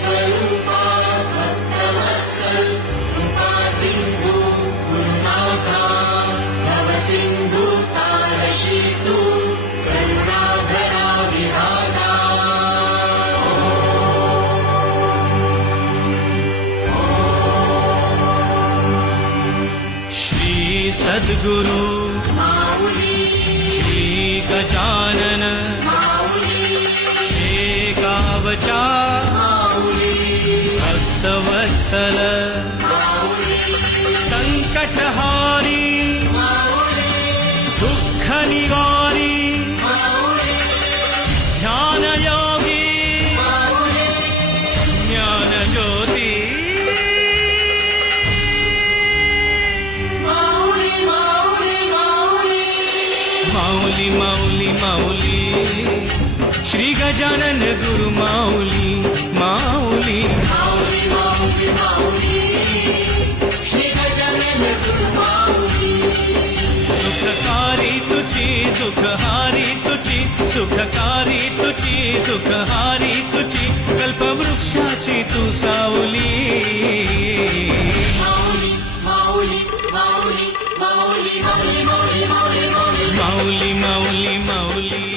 स्वरूपा भक्तवत्सल कृपा सिंधू गुरुनाथा भव सिंधू तारशी तू करुणाधरा विधाता श्री सद्गुरु माऊली श्री गजानन माऊली शेगावच्या भक्तवत्सल संकटहारी दुःख निवारी ध्यानयोगी ज्ञानज्योती माऊली माऊली माऊली श्री गजानन गुरु माऊली माऊली श्री गजानन गुरु माऊली सुखकारी तुझी दुःखहारी तुझी सुखकारी तुझी दुःखहारी तुझी कल्पवृक्षाची तू सावली माऊली माऊली माऊली माऊली माऊली माऊली माऊली माऊली माऊली माऊली माऊली